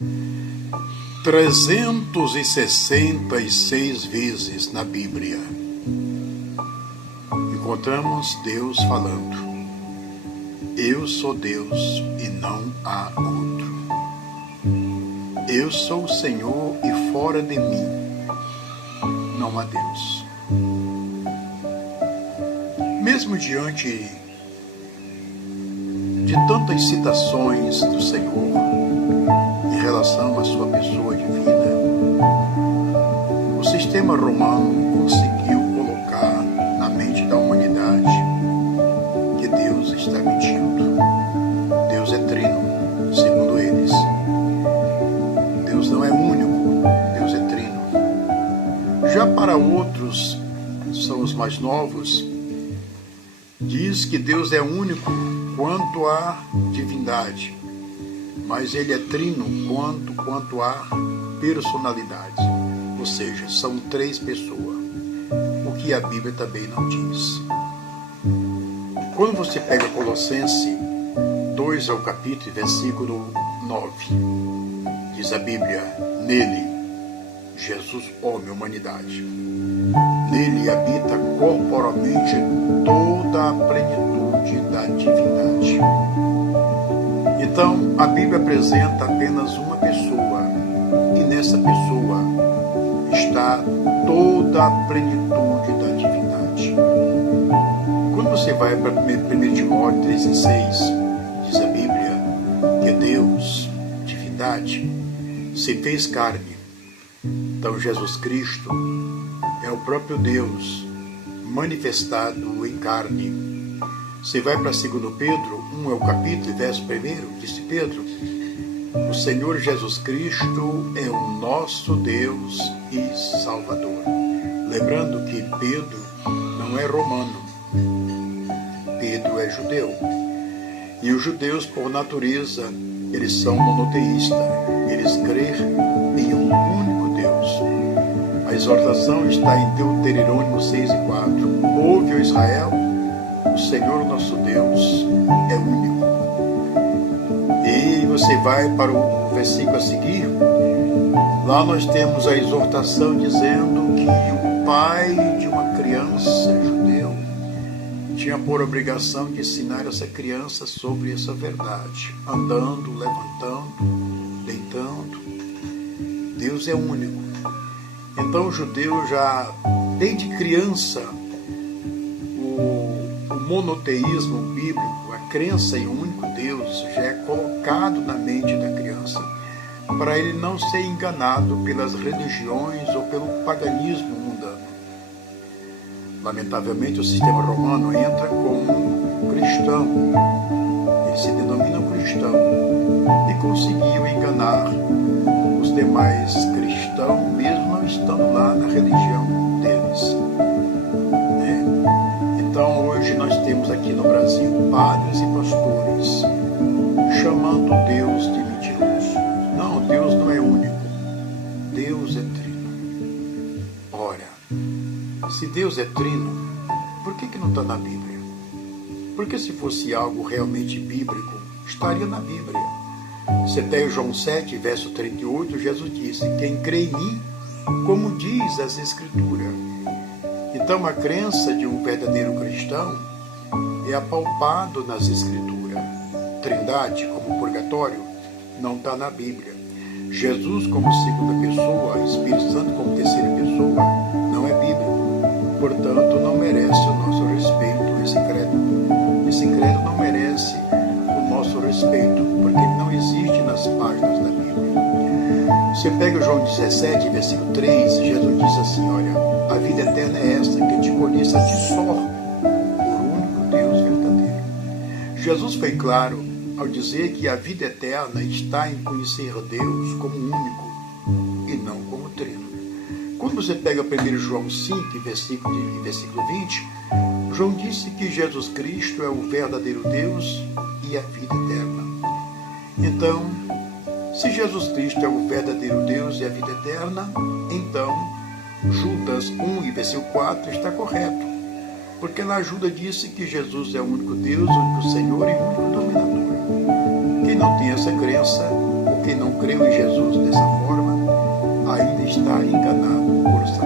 366 vezes na Bíblia encontramos Deus falando: eu sou Deus e não há outro. Eu sou o Senhor e fora de mim não há Deus. Mesmo diante de tantas citações do Senhor em relação à sua pessoa divina, o sistema romano conseguiu colocar na mente da humanidade que Deus está mentindo. Deus é trino, segundo eles. Deus não é único, Deus é trino. Já para outros, são os mais novos, diz que Deus é único quanto à divindade, mas ele é trino quanto à personalidade, ou seja, são três pessoas, o que a Bíblia também não diz. Quando você pega Colossenses 2 ao capítulo, versículo 9, diz a Bíblia: nele, Jesus, homem, humanidade, nele habita corporalmente toda a plenitude da divindade. Então, a Bíblia apresenta apenas uma pessoa, e nessa pessoa está toda a plenitude da divindade. Quando você vai para 1 Timóteo 3,6, diz a Bíblia que Deus, divindade, se fez carne. Então, Jesus Cristo é o próprio Deus manifestado em carne. Você vai para 2 Pedro 1 é o capítulo, verso 1, disse Pedro: o Senhor Jesus Cristo é o nosso Deus e Salvador. Lembrando que Pedro não é romano, Pedro é judeu. E os judeus, por natureza, eles são monoteístas, eles creem em um único Deus. A exortação está em Deuteronômio 6:4. Ouve, ó Israel, o Senhor nosso Deus é único. E você vai para o versículo a seguir, lá nós temos a exortação dizendo que o pai de uma criança judeu tinha por obrigação de ensinar essa criança sobre essa verdade, andando, levantando, deitando. Deus é único. Então o judeu já, desde criança, o monoteísmo bíblico, a crença em um único Deus, já é colocado na mente da criança para ele não ser enganado pelas religiões ou pelo paganismo mundano. Lamentavelmente, o sistema romano entra como cristão, ele se denomina cristão, e conseguiu enganar os demais cristãos, mesmo não estando lá na religião deles. Então, hoje nós temos aqui no Brasil padres e pastores chamando Deus de mentiroso. Não, Deus não é único. Deus é trino. Ora, se Deus é trino, por que não está na Bíblia? Porque se fosse algo realmente bíblico, estaria na Bíblia. Você tem João 7, verso 38, Jesus disse: quem crê em mim, como diz as Escrituras. Então, a crença de um verdadeiro cristão é apalpado nas Escrituras. Trindade, como purgatório, não está na Bíblia. Jesus, como segunda pessoa, Espírito Santo, como terceira pessoa, não é bíblico. Portanto, não merece o nosso respeito, esse credo. Esse credo não merece o nosso respeito, porque ele não existe nas páginas da Bíblia. Você pega João 17, versículo 3, Jesus diz assim: olha, a vida eterna é esta, que te conheça a ti só, por único Deus verdadeiro. Jesus foi claro ao dizer que a vida eterna está em conhecer Deus como único e não como trino. Quando você pega 1 João 5, versículo 20, João disse que Jesus Cristo é o verdadeiro Deus e a vida eterna. Então, se Jesus Cristo é o verdadeiro Deus e a vida eterna, então Judas 1 e versículo 4 está correto, porque lá Judas disse que Jesus é o único Deus, o único Senhor e o único dominador. Quem não tem essa crença, o Quem não creu em Jesus dessa forma, ainda está enganado por Satanás.